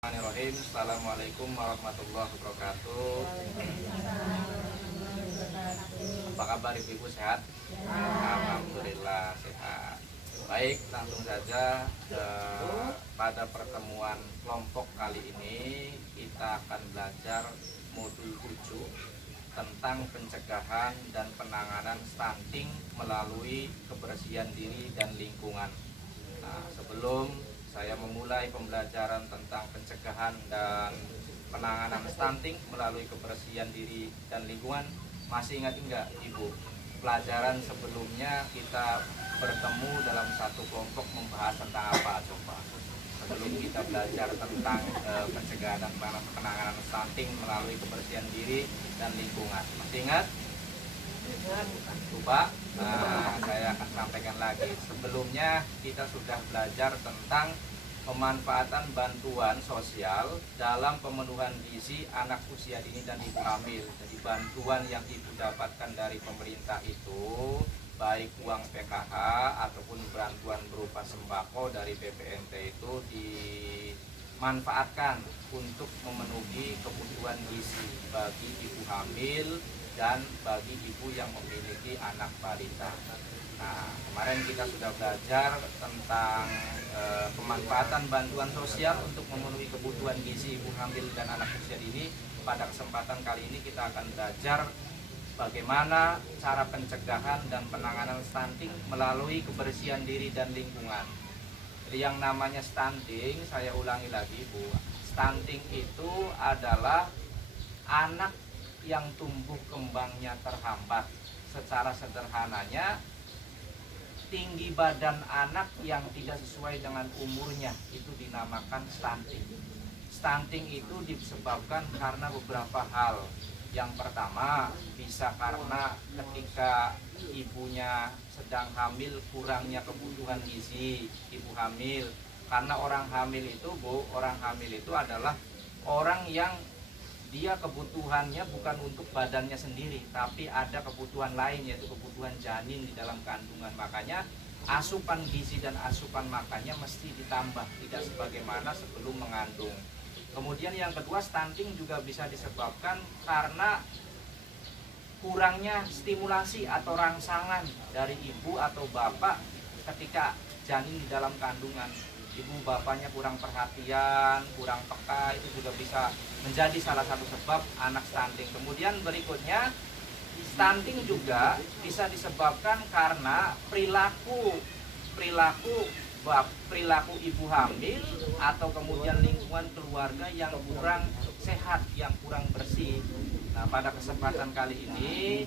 Bismillahirrahmanirrahim. Assalamualaikum warahmatullahi wabarakatuh. Apa kabar ibu-ibu, sehat? Alhamdulillah sehat. Baik, langsung saja pada pertemuan kelompok kali ini kita akan belajar modul 7 tentang pencegahan dan penanganan stunting melalui kebersihan diri dan lingkungan. Nah, sebelum saya memulai pembelajaran tentang pencegahan dan penanganan stunting melalui kebersihan diri dan lingkungan, masih ingat enggak Ibu? Pelajaran sebelumnya kita bertemu dalam satu kelompok membahas tentang apa coba? Sebelum kita belajar tentang pencegahan dan penanganan stunting melalui kebersihan diri dan lingkungan. Masih ingat? Lupa? Nah, saya akan sampaikan lagi. Sebelumnya kita sudah belajar tentang pemanfaatan bantuan sosial dalam pemenuhan gizi anak usia dini dan ibu hamil. Jadi bantuan yang ibu dapatkan dari pemerintah itu baik uang PKH ataupun bantuan berupa sembako dari BPNT itu dimanfaatkan untuk memenuhi kebutuhan gizi bagi ibu hamil dan bagi ibu yang memiliki anak balita. Nah, kemarin kita sudah belajar tentang pemanfaatan bantuan sosial untuk memenuhi kebutuhan gizi ibu hamil dan anak usia dini. Pada kesempatan kali ini kita akan belajar bagaimana cara pencegahan dan penanganan stunting melalui kebersihan diri dan lingkungan. Jadi yang namanya stunting, saya ulangi lagi Bu, stunting itu adalah anak yang tumbuh kembangnya terhambat. Secara sederhananya, tinggi badan anak yang tidak sesuai dengan umurnya itu dinamakan stunting. Stunting itu disebabkan karena beberapa hal. Yang pertama, bisa karena ketika ibunya sedang hamil kurangnya kebutuhan gizi ibu hamil. Karena orang hamil itu Bu, orang hamil itu adalah orang yang dia kebutuhannya bukan untuk badannya sendiri, tapi ada kebutuhan lain, yaitu kebutuhan janin di dalam kandungan. Makanya asupan gizi dan asupan makannya mesti ditambah, tidak sebagaimana sebelum mengandung. Kemudian yang kedua, stunting juga bisa disebabkan karena kurangnya stimulasi atau rangsangan dari ibu atau bapak ketika janin di dalam kandungan. Ibu bapaknya kurang perhatian, kurang peka, itu juga bisa menjadi salah satu sebab anak stunting. Kemudian berikutnya, stunting juga bisa disebabkan karena perilaku ibu hamil atau kemudian lingkungan keluarga yang kurang sehat, yang kurang bersih. Nah, pada kesempatan kali ini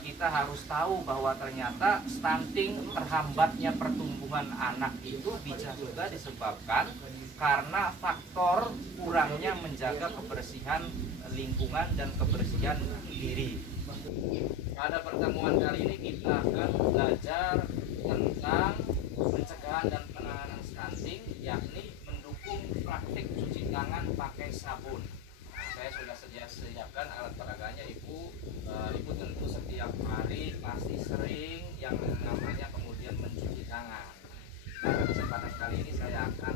kita harus tahu bahwa ternyata stunting, terhambatnya pertumbuhan anak itu bisa juga disebabkan karena faktor kurangnya menjaga kebersihan lingkungan dan kebersihan diri. Pada pertemuan kali ini kita akan belajar tentang pencegahan dan penanganan stunting, yakni mendukung praktik cuci tangan pakai sabun. Saya sudah siapkan alat peraganya Ibu. Ibu tentu setiap hari pasti sering yang namanya kemudian mencuci tangan. Pada kesempatan kali ini saya akan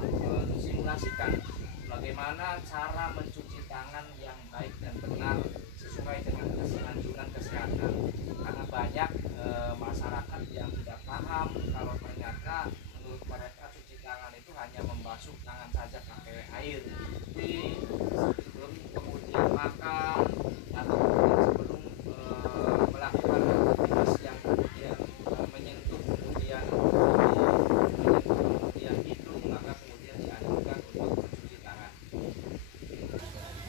mensimulasikan bagaimana cara mencuci tangan yang baik dan benar sesuai dengan anjuran kesehatan. Karena banyak masyarakat yang tidak paham kalau ternyata menurut mereka cuci tangan itu hanya membasuh tangan saja pakai air. Jadi sebelum kemudian makan atau sebelum melakukan aktivitas yang kemudian menyentuh kemudian hidung, maka kemudian dianjurkan untuk mencuci tangan.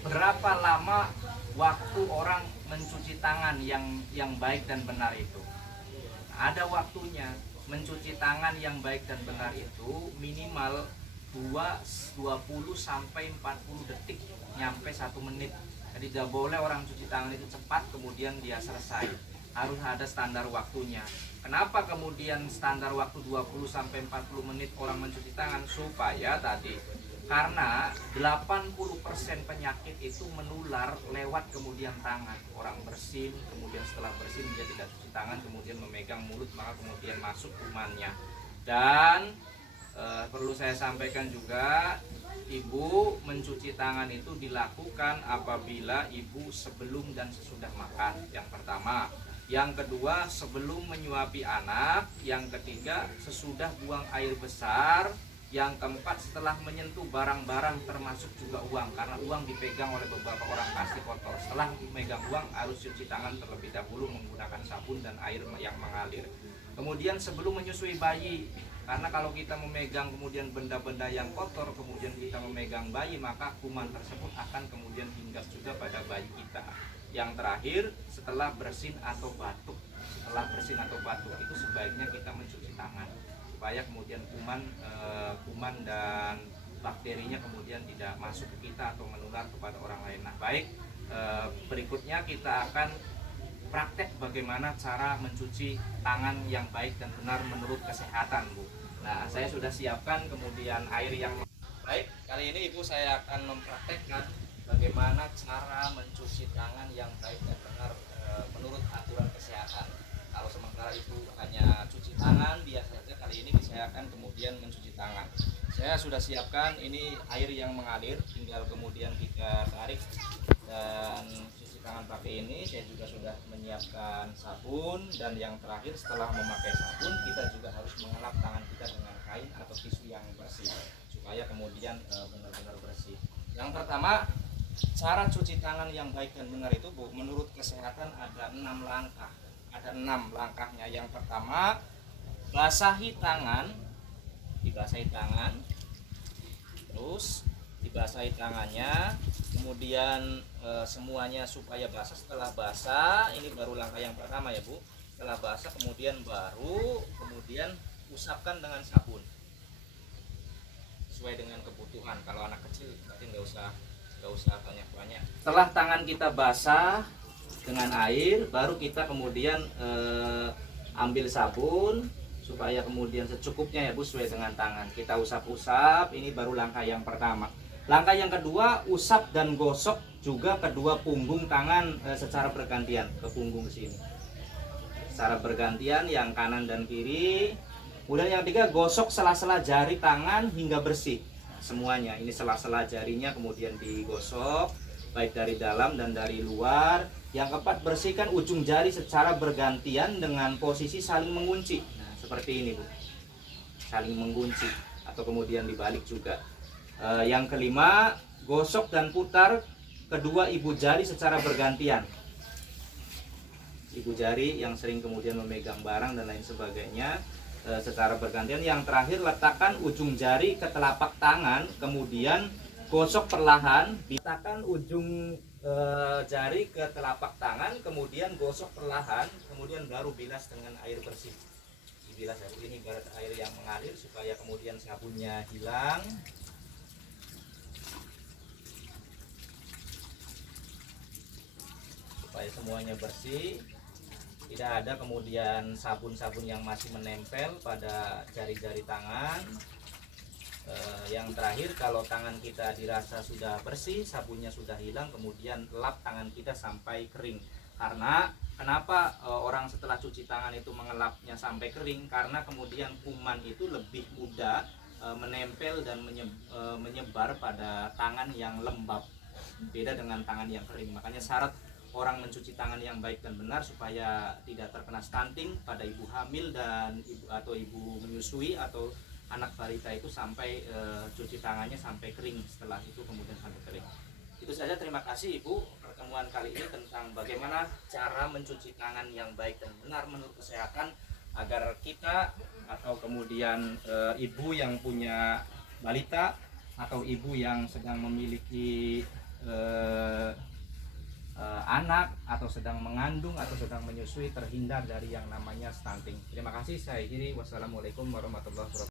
Berapa lama waktu orang mencuci tangan yang baik dan benar itu? Ada waktunya. Mencuci tangan yang baik dan benar itu minimal 20 sampai 40 detik nyampe 1 menit. Jadi tidak boleh orang cuci tangan itu cepat kemudian dia selesai. Harus ada standar waktunya. Kenapa kemudian standar waktu 20 sampai 40 menit orang mencuci tangan? Supaya tadi, karena 80% penyakit itu menular lewat kemudian tangan. Orang bersin, kemudian setelah bersin dia tidak cuci tangan, kemudian memegang mulut, maka kemudian masuk kumannya. Dan perlu saya sampaikan juga, ibu mencuci tangan itu dilakukan apabila ibu sebelum dan sesudah makan, yang pertama. Yang kedua, sebelum menyuapi anak. Yang ketiga, sesudah buang air besar. Yang keempat, setelah menyentuh barang-barang termasuk juga uang, karena uang dipegang oleh beberapa orang pasti kotor. Setelah memegang uang harus cuci tangan terlebih dahulu menggunakan sabun dan air yang mengalir. Kemudian sebelum menyusui bayi, karena kalau kita memegang kemudian benda-benda yang kotor, kemudian kita memegang bayi, maka kuman tersebut akan kemudian hinggap juga pada bayi kita. Yang terakhir, setelah bersin atau batuk. Setelah bersin atau batuk itu sebaiknya kita mencuci tangan supaya kemudian kuman dan bakterinya kemudian tidak masuk ke kita atau menular kepada orang lain. Nah, baik, berikutnya kita akan praktek bagaimana cara mencuci tangan yang baik dan benar menurut kesehatan, Bu. Nah, saya sudah siapkan kemudian air yang baik. Kali ini Ibu saya akan mempraktekkan bagaimana cara mencuci tangan yang baik dan benar menurut aturan kesehatan. Kalau sementara Ibu hanya cuci tangan biasa saja, kali ini saya akan kemudian mencuci tangan. Saya sudah siapkan ini air yang mengalir, tinggal kemudian kita tarik dan cuci tangan pakai ini. Saya juga sudah menyiapkan sabun, dan yang terakhir setelah memakai sabun kita juga harus mengelap tangan kita dengan kain atau tisu yang bersih supaya kemudian benar-benar bersih. Yang pertama, cara cuci tangan yang baik dan benar itu, Bu, menurut kesehatan ada 6 langkah. Ada 6 langkahnya. Yang pertama, basahi tangan, dibasahi tangan, terus dibasahi tangannya, kemudian semuanya supaya basah. Setelah basah, ini baru langkah yang pertama ya, Bu. Setelah basah kemudian usapkan dengan sabun sesuai dengan kebutuhan. Kalau anak kecil berarti nggak usah banyak-banyak. Setelah tangan kita basah dengan air, baru kita kemudian ambil sabun supaya kemudian secukupnya ya, Bu, sesuai dengan tangan. Kita usap-usap, ini baru langkah yang pertama. Langkah yang kedua, usap dan gosok juga kedua punggung tangan secara bergantian, ke punggung sini. Secara bergantian yang kanan dan kiri. Kemudian yang ketiga, gosok sela-sela jari tangan hingga bersih. Semuanya, ini sela-sela jarinya kemudian digosok baik dari dalam dan dari luar. Yang keempat, bersihkan ujung jari secara bergantian dengan posisi saling mengunci. Nah, seperti ini, Bu. Saling mengunci atau kemudian dibalik juga. Yang kelima, gosok dan putar kedua ibu jari secara bergantian. Ibu jari yang sering kemudian memegang barang dan lain sebagainya secara bergantian. Yang terakhir, letakkan ujung jari ke telapak tangan, kemudian gosok perlahan. Letakkan ujung jari ke telapak tangan, kemudian gosok perlahan, kemudian baru bilas dengan air bersih. Dibilas ya, ini ibarat air yang mengalir supaya kemudian sabunnya hilang. Supaya semuanya bersih, tidak ada kemudian sabun-sabun yang masih menempel pada jari-jari tangan. Yang terakhir, kalau tangan kita dirasa sudah bersih, sabunnya sudah hilang, kemudian lap tangan kita sampai kering. Karena kenapa orang setelah cuci tangan itu mengelapnya sampai kering? Karena kemudian kuman itu lebih mudah menempel dan menyebar pada tangan yang lembab, beda dengan tangan yang kering. Makanya syarat orang mencuci tangan yang baik dan benar supaya tidak terkena stunting pada ibu hamil dan ibu menyusui atau anak balita itu sampai cuci tangannya sampai kering, setelah itu kemudian sampai kering. Itu saja, terima kasih Ibu, pertemuan kali ini tentang bagaimana cara mencuci tangan yang baik dan benar menurut kesehatan, agar kita atau kemudian ibu yang punya balita atau ibu yang sedang memiliki anak atau sedang mengandung atau sedang menyusui terhindar dari yang namanya stunting. Terima kasih, saya akhiri. Wassalamualaikum warahmatullahi wabarakatuh.